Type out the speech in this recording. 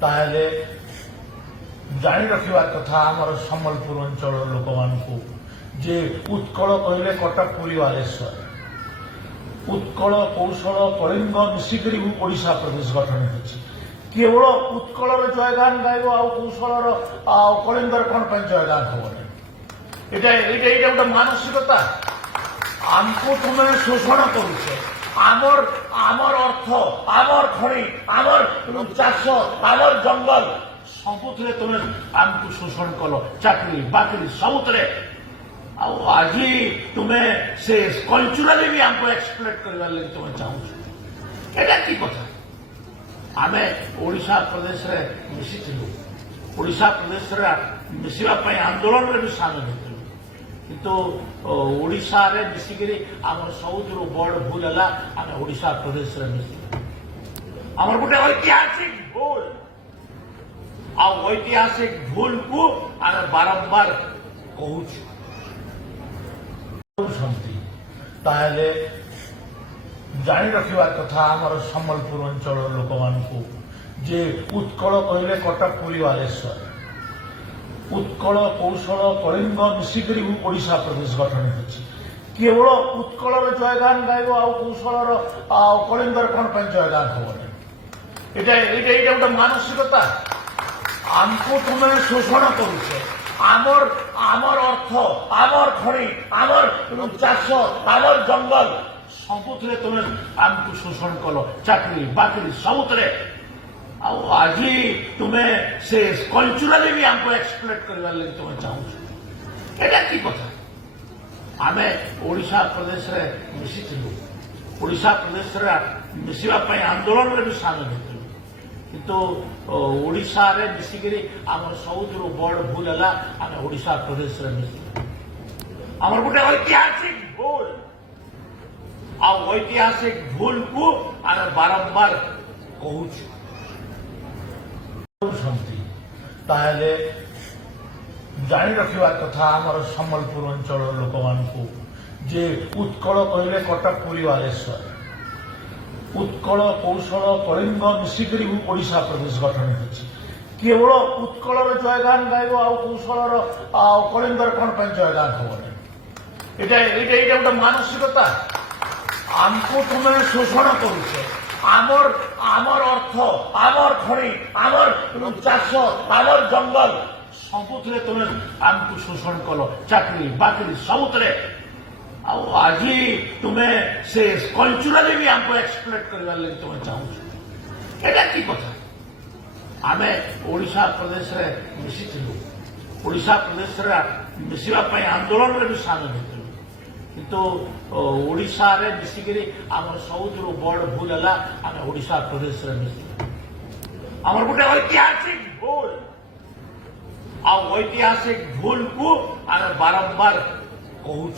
ताहले जानी रखा कथा आमर सम्बलपुर अंचल लोक मानू जे उत्कल कहले कटक पुरी बालेश्वर उत्कल कौशल कलिंग मिसिक ओडिशा प्रदेश गठन होती केवल उत्कल जयगान गायब कौशल कलिंगर कौन जयगान हम गोटे मानसिकता आमको तुम्हें शोषण करुचे आमर आमर अर्थ आमर खଣି आमर चाष आमर जंगल सबुथे तुम्हें आमको शोषण कल चाकरी बाकरी सबुथे आज तुम्हें से कल्चराली भी आमको एक्सप्लोट करने लगे तुम्हें चाहूँ एटा की कथा आमे ओडिशा प्रदेश रे मिसिथिलु ओडिशा प्रदेश रे मिसिबा पई आंदोलन रे भी शामिल होते किंतु ओडिशा रे मिसिकरी आमर सबुठु बड़ भूल है आम ओडिशा प्रदेश रे मिसिलु आमर गोटे ऐतिहासिक भूल ऐतिहासिक भूल को आम बारंबार कहूँ ताहले जानी रखा कथा आमर सम्बलपुर अंचल लोक मानू जे उत्कल कहले कटक पुरी बालेश्वर उत्कल कौशल कलिंग मिसिक ओडिशा प्रदेश गठन होती केवल उत्कल जयगान गायब कौशल कलिंगर कौन जयगान हम गोटे मानसिकता आमको तुम्हें शोषण करुचे आमर आमर अर्थ आमर खଣି आमर चाष आमर जंगल सबुथे तुम्हें आमको शोषण कल चाकरी बाकरी सबुथे आज तुम्हें से कल्चराली भी आमको एक्सप्लोट करने लगे तुम्हें चाहूँ एटा की कथा आम ओडिशा प्रदेश रे मिसिथिलु ओडिशा प्रदेश रे मिसिबा पई आंदोलन रे भी शामिल होते किंतु ओडिशा रे मिसिकरी आमर सबुठु बड़ भूल है आम ओडिशा प्रदेश रे मिसिलु आमर गोटे ऐतिहासिक भूल ऐतिहासिक भूल को आम बारंबार कहूँ ताहले जानी रखा कथा आमर सम्बलपुर अंचल लोक मानू जे उत्कल कहले कटक पुरी बालेश्वर उत्कल कौशल कलिंग मिसिक ओडिशा प्रदेश गठन होती केवल उत्कल जयगान गायब कौशल कलिंगर कौन जयगान हम गोटे मानसिकता आमको तुम्हें शोषण करुचे आमर आमर अर्थ आमर खଣି आमर चाष आमर जंगल सबुथे तुम्हें आमको शोषण कल चाकरी बाकरी सबुथे आज तुम्हें से कल्चराली भी आमको एक्सप्लोट करने लगे तुम्हें चाहूँ एटा की कथा आम ओडिशा प्रदेश रे मिसिथिलु ओडिशा प्रदेश रे मिसिबा पई आंदोलन रे भी शामिल होते किंतु ओडिशा रे मिसिकरी आमर सबुठु बड़ भूल है आम ओडिशा प्रदेश रे मिसिलु आमर गोटे ऐतिहासिक भूल ऐतिहासिक भूल को आम बारंबार कहूँ